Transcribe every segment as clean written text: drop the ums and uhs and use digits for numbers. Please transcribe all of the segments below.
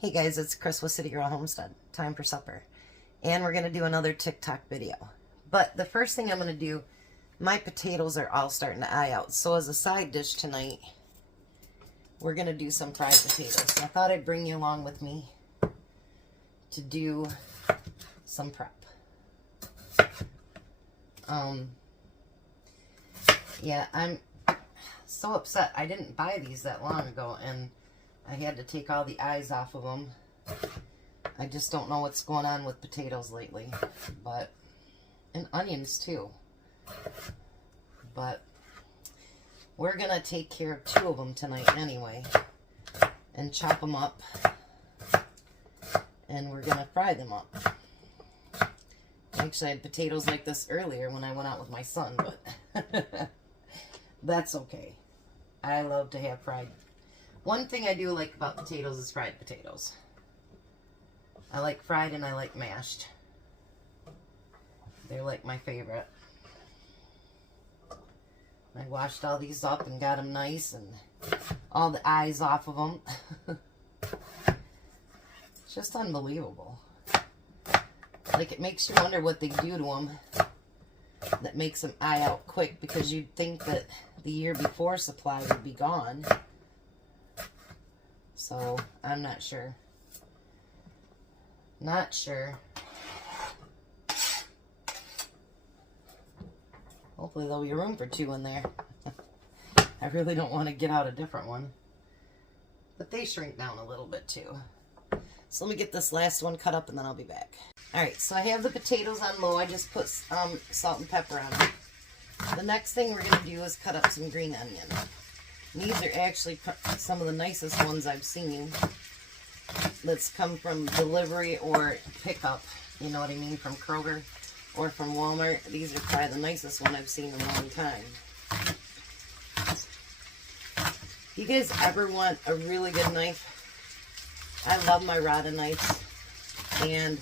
Hey guys, it's Chris with City Girl Homestead. Time for supper. And we're going to do another TikTok video. But the first thing I'm going to do, my potatoes are all starting to eye out. So as a side dish tonight, we're going to do some fried potatoes. So I thought I'd bring you along with me to do some prep. Yeah, I'm so upset. I didn't buy these that long ago, and I had to take all the eyes off of them. I just don't know what's going on with potatoes lately. And onions too. But we're going to take care of 2 of them tonight anyway. And chop them up. And we're going to fry them up. Actually, I had potatoes like this earlier when I went out with my son, but that's okay. I love to have fried. One thing I do like about potatoes is fried potatoes. I like fried and I like mashed. They're like my favorite. I washed all these up and got them nice and all the eyes off of them. It's just unbelievable. Like, it makes you wonder what they do to them that makes them eye out quick, because you'd think that the year before supply would be gone. So, I'm not sure. Not sure. Hopefully there'll be room for 2 in there. I really don't want to get out a different one. But they shrink down a little bit too. So let me get this last one cut up and then I'll be back. Alright, so I have the potatoes on low. I just put salt and pepper on them. The next thing we're going to do is cut up some green onion. And these are actually some of the nicest ones I've seen that's come from delivery or pickup, you know what I mean, from Kroger or from Walmart. These are probably the nicest one I've seen in a long time. You guys ever want a really good knife? I love my Rada knives, and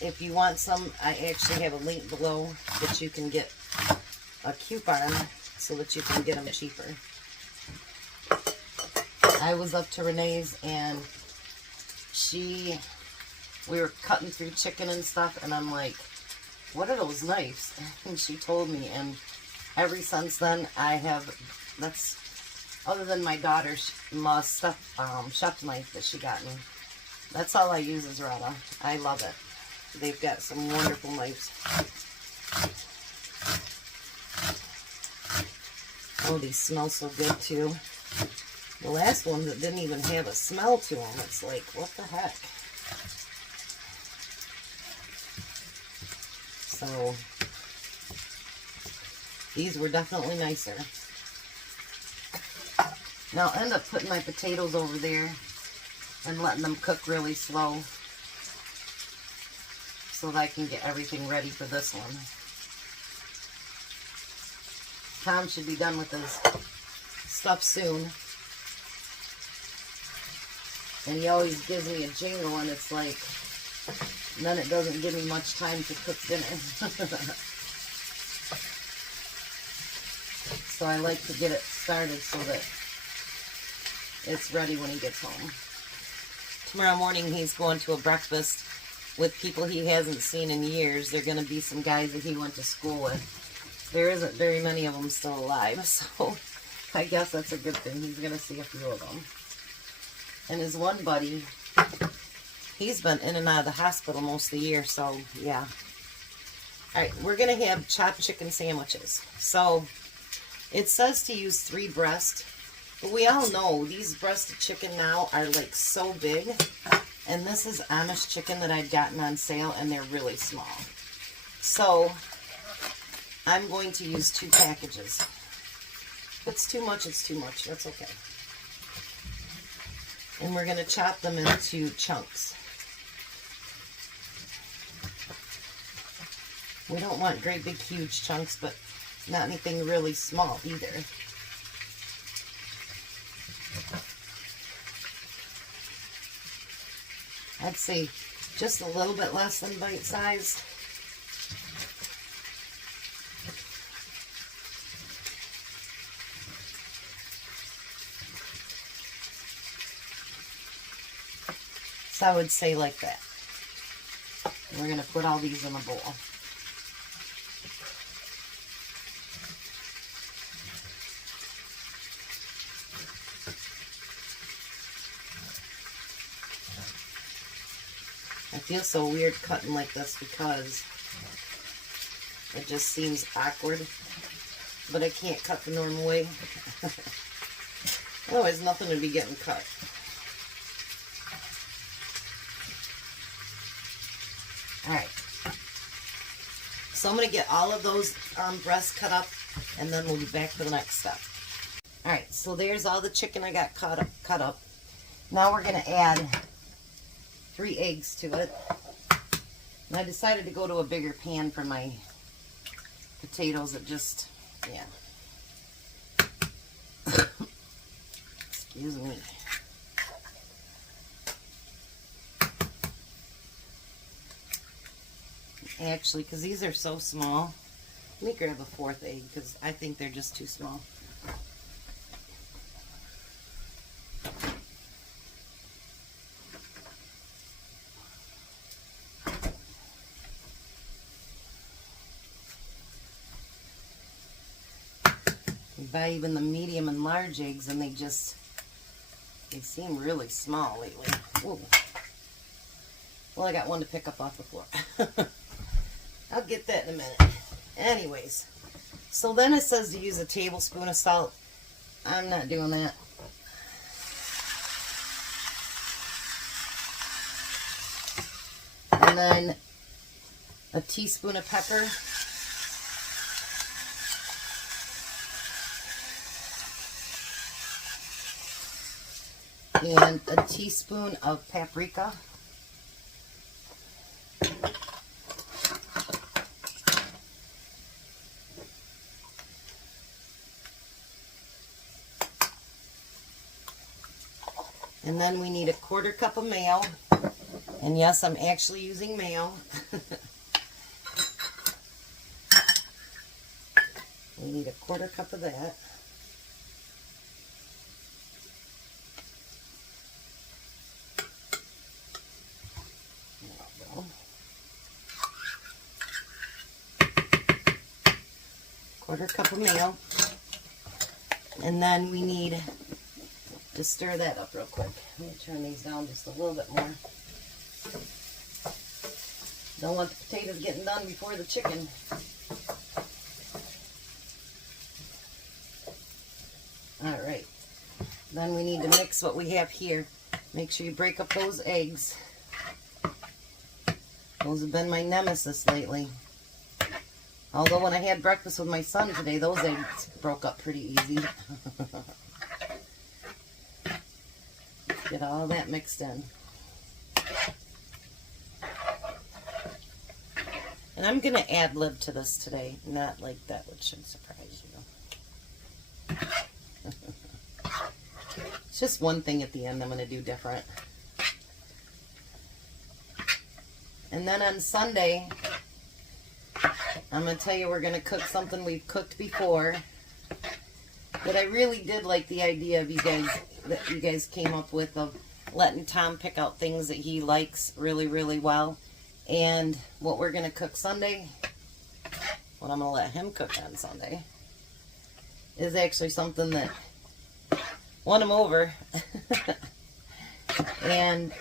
if you want some, I actually have a link below that you can get a coupon so that you can get them cheaper. I was up to Renee's and we were cutting through chicken and stuff, and I'm like, what are those knives? And she told me, and ever since then other than my daughter's chef knife that she got me, that's all I use is Rada. I love it. They've got some wonderful knives. Oh, these smell so good too. The last ones that didn't even have a smell to them. It's like, what the heck? So, these were definitely nicer. Now, I'll end up putting my potatoes over there and letting them cook really slow so that I can get everything ready for this one. Tom should be done with his stuff soon. And he always gives me a jingle, and it's like, then it doesn't give me much time to cook dinner. So I like to get it started so that it's ready when he gets home. Tomorrow morning he's going to a breakfast with people he hasn't seen in years. They're going to be some guys that he went to school with. There isn't very many of them still alive, so I guess that's a good thing. He's going to see a few of them. And his one buddy, he's been in and out of the hospital most of the year, so yeah. Alright, we're going to have chopped chicken sandwiches. So, it says to use 3 breasts, but we all know these breasted chicken now are like so big. And this is Amish chicken that I'd gotten on sale, and they're really small. So, I'm going to use 2 packages. If it's too much, it's too much. That's okay. And we're going to chop them into chunks. We don't want great big huge chunks, but not anything really small either. I'd say just a little bit less than bite size. So I would say like that. We're going to put all these in a bowl. I feel so weird cutting like this because it just seems awkward, but I can't cut the normal way. Otherwise, nothing would be getting cut. Alright, so I'm going to get all of those breasts cut up, and then we'll be back for the next step. Alright, so there's all the chicken I got cut up. Now we're going to add 3 eggs to it. And I decided to go to a bigger pan for my potatoes. It just, yeah. Excuse me. Actually, because these are so small, let me grab a 4th egg because I think they're just too small. You buy even the medium and large eggs and they seem really small lately. Ooh. Well, I got one to pick up off the floor. I'll get that in a minute. Anyways, so then it says to use a tablespoon of salt. I'm not doing that. And then a teaspoon of pepper. And a teaspoon of paprika. And then we need a 1/4 cup of mayo. And yes, I'm actually using mayo. We need a 1/4 cup of that. There we go. 1/4 cup of mayo. And then we need to stir that up real quick. Let me turn these down just a little bit more. Don't want the potatoes getting done before the chicken. Alright. Then we need to mix what we have here. Make sure you break up those eggs. Those have been my nemesis lately. Although when I had breakfast with my son today, those eggs broke up pretty easy. Get all that mixed in. And I'm going to ad-lib to this today. Not like that, which should surprise you. It's just one thing at the end I'm going to do different. And then on Sunday, I'm going to tell you we're going to cook something we've cooked before. But I really did like the idea of you guys came up with of letting Tom pick out things that he likes really, really well. And what we're going to cook Sunday, what I'm going to let him cook on Sunday, is actually something that won him over. And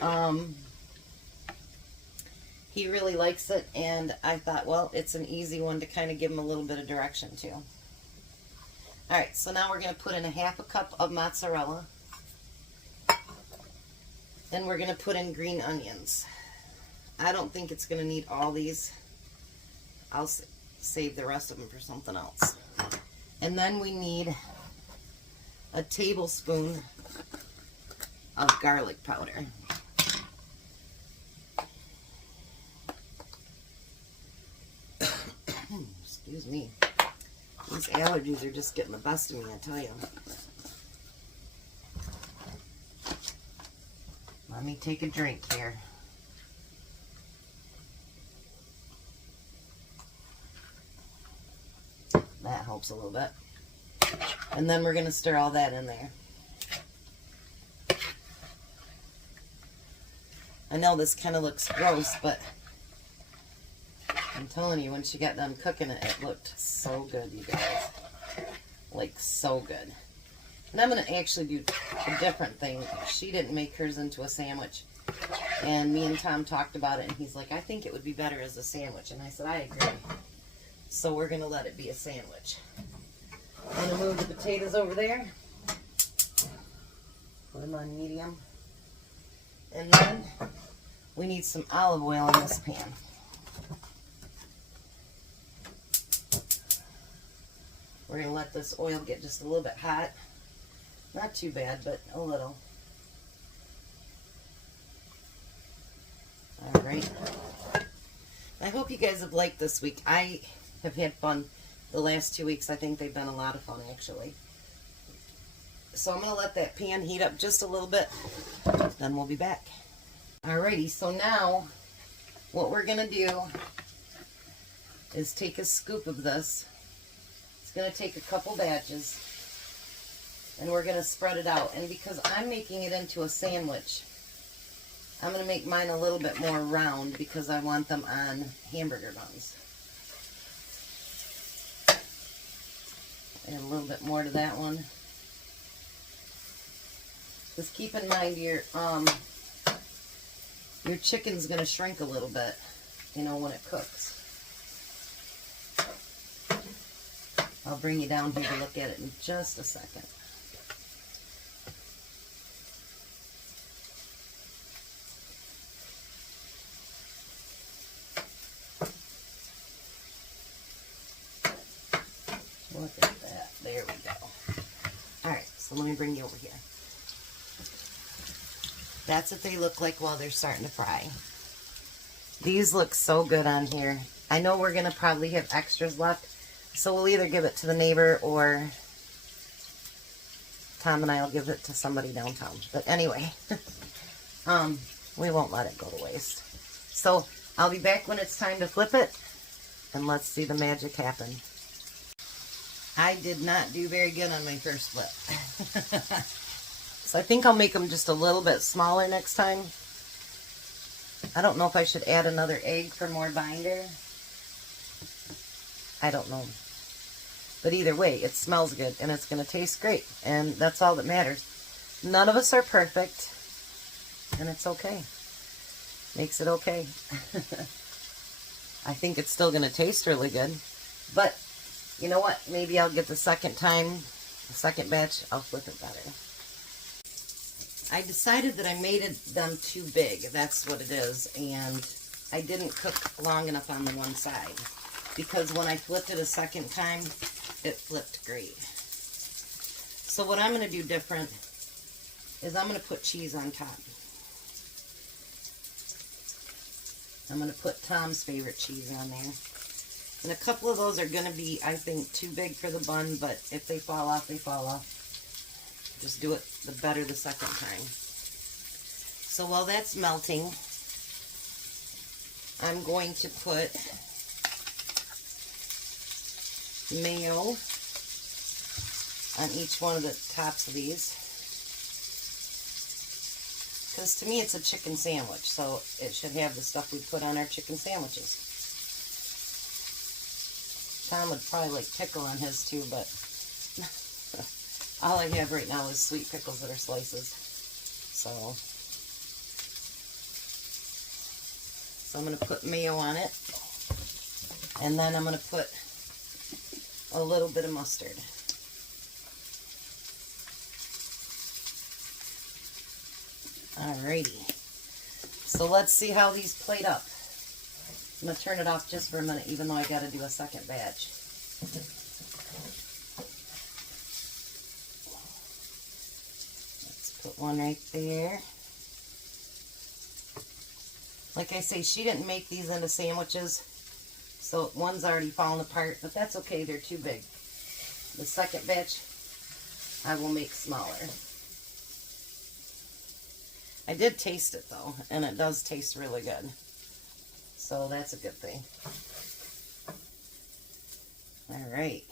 he really likes it. And I thought, well, it's an easy one to kind of give him a little bit of direction to. Alright, so now we're going to put in 1/2 cup of mozzarella. And we're going to put in green onions. I don't think it's going to need all these. I'll save the rest of them for something else. And then we need a tablespoon of garlic powder. Excuse me. These allergies are just getting the best of me, I tell you. Let me take a drink here. That helps a little bit. And then we're going to stir all that in there. I know this kind of looks gross, but I'm telling you, when she got done cooking it, it looked so good, you guys. Like, so good. And I'm going to actually do a different thing. She didn't make hers into a sandwich. And me and Tom talked about it, and he's like, I think it would be better as a sandwich. And I said, I agree. So we're going to let it be a sandwich. I'm going to move the potatoes over there. Put them on medium. And then we need some olive oil in this pan. We're going to let this oil get just a little bit hot. Not too bad, but a little. Alright. I hope you guys have liked this week. I have had fun the last 2 weeks. I think they've been a lot of fun, actually. So I'm going to let that pan heat up just a little bit. Then we'll be back. Alrighty, so now what we're going to do is take a scoop of this. It's going to take a couple batches. And we're going to spread it out. And because I'm making it into a sandwich, I'm going to make mine a little bit more round because I want them on hamburger buns. Add a little bit more to that one. Just keep in mind your chicken's going to shrink a little bit, you know, when it cooks. I'll bring you down here to look at it in just a second. Look at that. There we go. Alright, so let me bring you over here. That's what they look like while they're starting to fry. These look so good on here. I know we're going to probably have extras left, so we'll either give it to the neighbor or Tom and I will give it to somebody downtown. But anyway, we won't let it go to waste. So I'll be back when it's time to flip it, and let's see the magic happen. I did not do very good on my first flip. So I think I'll make them just a little bit smaller next time. I don't know if I should add another egg for more binder. I don't know. But either way, it smells good and it's going to taste great. And that's all that matters. None of us are perfect. And it's okay. Makes it okay. I think it's still going to taste really good. But you know what? Maybe I'll get the second time, the second batch, I'll flip it better. I decided that I made them too big. That's what it is. And I didn't cook long enough on the one side. Because when I flipped it a second time, it flipped great. So what I'm going to do different is I'm going to put cheese on top. I'm going to put Tom's favorite cheese on there. And a couple of those are going to be, I think, too big for the bun, but if they fall off, they fall off. Just do it the better the second time. So while that's melting, I'm going to put mayo on each one of the tops of these. Because to me it's a chicken sandwich, so it should have the stuff we put on our chicken sandwiches. Tom would probably like pickle on his too, but all I have right now is sweet pickles that are slices. So I'm going to put mayo on it. And then I'm going to put a little bit of mustard. Alrighty. So let's see how these plate up. I'm going to turn it off just for a minute, even though I got to do a second batch. Let's put one right there. Like I say, she didn't make these into sandwiches, so one's already fallen apart, but that's okay, they're too big. The second batch, I will make smaller. I did taste it though, and it does taste really good. So that's a good thing. Alright.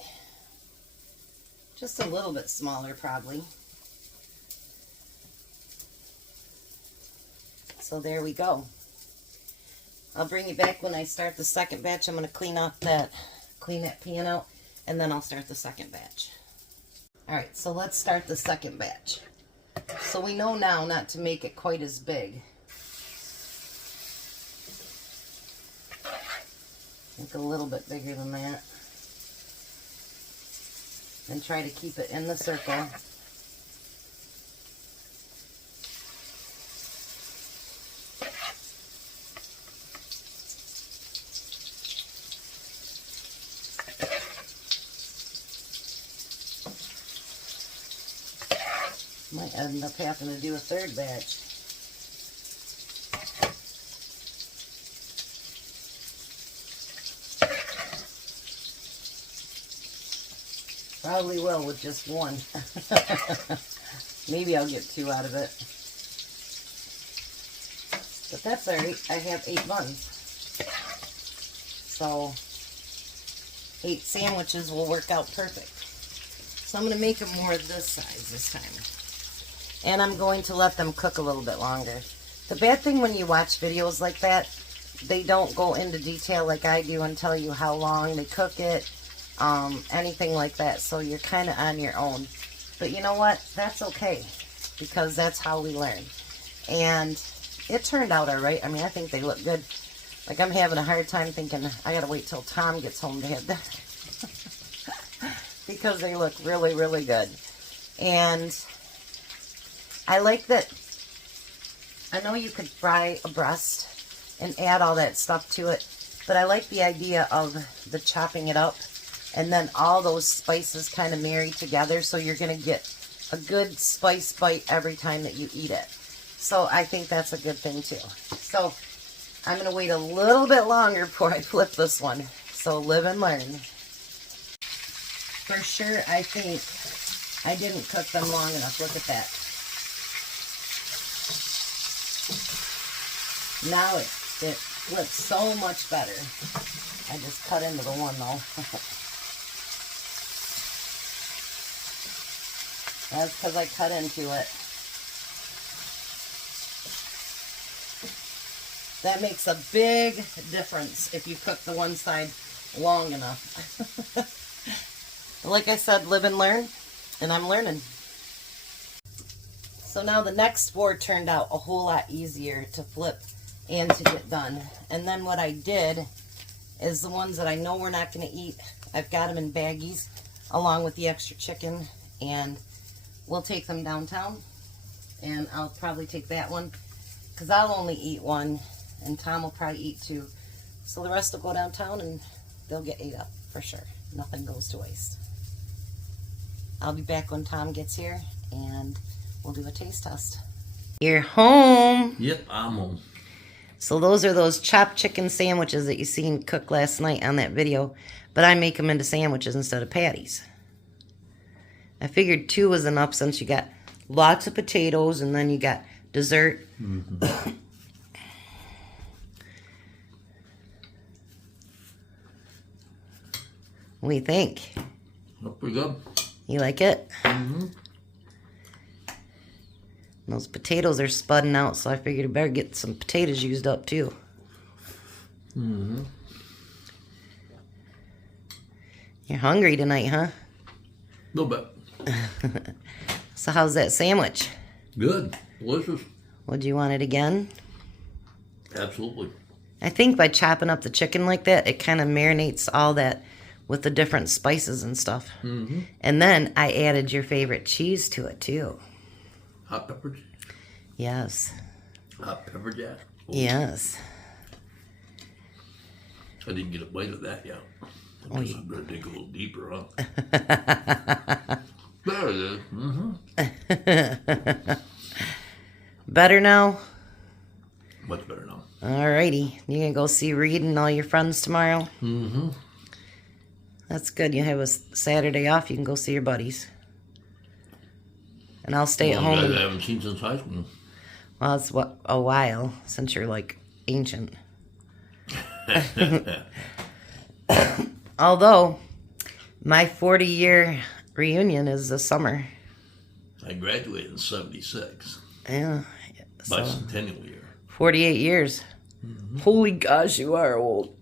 Just a little bit smaller probably. So there we go. I'll bring you back when I start the second batch. I'm going to clean that pan out, and then I'll start the second batch. Alright, so let's start the second batch. So we know now not to make it quite as big. Make it a little bit bigger than that. And try to keep it in the circle. Might end up having to do a third batch. Probably will with just one. Maybe I'll get 2 out of it. But that's alright. I have 8 buns. So 8 sandwiches will work out perfect. So I'm going to make them more this size this time. And I'm going to let them cook a little bit longer. The bad thing when you watch videos like that, they don't go into detail like I do and tell you how long they cook it. Anything like that, so you're kind of on your own. But you know what? That's okay, because that's how we learn. And it turned out alright. I mean, I think they look good. Like, I'm having a hard time thinking I gotta wait till Tom gets home to have that. Because they look really, really good. And I like that. I know you could fry a breast and add all that stuff to it, but I like the idea of the chopping it up and then all those spices kind of marry together, so you're going to get a good spice bite every time that you eat it. So I think that's a good thing too. So I'm going to wait a little bit longer before I flip this one. So live and learn. For sure, I think I didn't cook them long enough. Look at that. Now it flips so much better. I just cut into the one though. That's because I cut into it. That makes a big difference if you cook the one side long enough. Like I said, live and learn, and I'm learning. So now the next 4 turned out a whole lot easier to flip and to get done. And then what I did is the ones that I know we're not going to eat, I've got them in baggies along with the extra chicken, and we'll take them downtown. And I'll probably take that one because I'll only eat 1 and Tom will probably eat 2. So the rest will go downtown and they'll get ate up for sure. Nothing goes to waste. I'll be back when Tom gets here and we'll do a taste test. You're home. Yep, I'm home. So those are those chopped chicken sandwiches that you seen cook last night on that video, but I make them into sandwiches instead of patties. I figured 2 was enough since you got lots of potatoes and then you got dessert. Mm-hmm. What do you think? Look pretty good. You like it? Mm-hmm. Those potatoes are spudding out, so I figured I better get some potatoes used up too. Mm-hmm. You're hungry tonight, huh? A little bit. So how's that sandwich? Good. Delicious. Would you want it again? Absolutely. I think by chopping up the chicken like that, it kind of marinates all that with the different spices and stuff. Mm-hmm. And then I added your favorite cheese to it too. Hot pepper? Yes. Hot pepper jack? Oh. Yes. I didn't get a bite of that yet. I guess I better dig a little deeper, huh? There it is. Mm-hmm. Better now? Much better now. Alrighty. You gonna go see Reed and all your friends tomorrow? Mm-hmm. That's good. You have a Saturday off. You can go see your buddies. And I'll stay at home. I haven't seen since high school. Well, it's a while since you're like ancient. Although, my 40-year reunion is this summer. I graduated in 76. Yeah. Bicentennial year. 48 years. Holy gosh, you are old.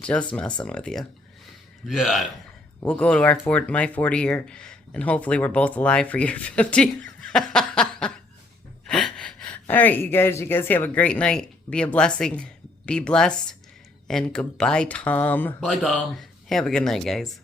Just messing with you. Yeah. We'll go to my 40 year, and hopefully we're both alive for your 50. All right, you guys have a great night. Be a blessing. Be blessed. And goodbye, Tom. Bye, Tom. Have a good night, guys.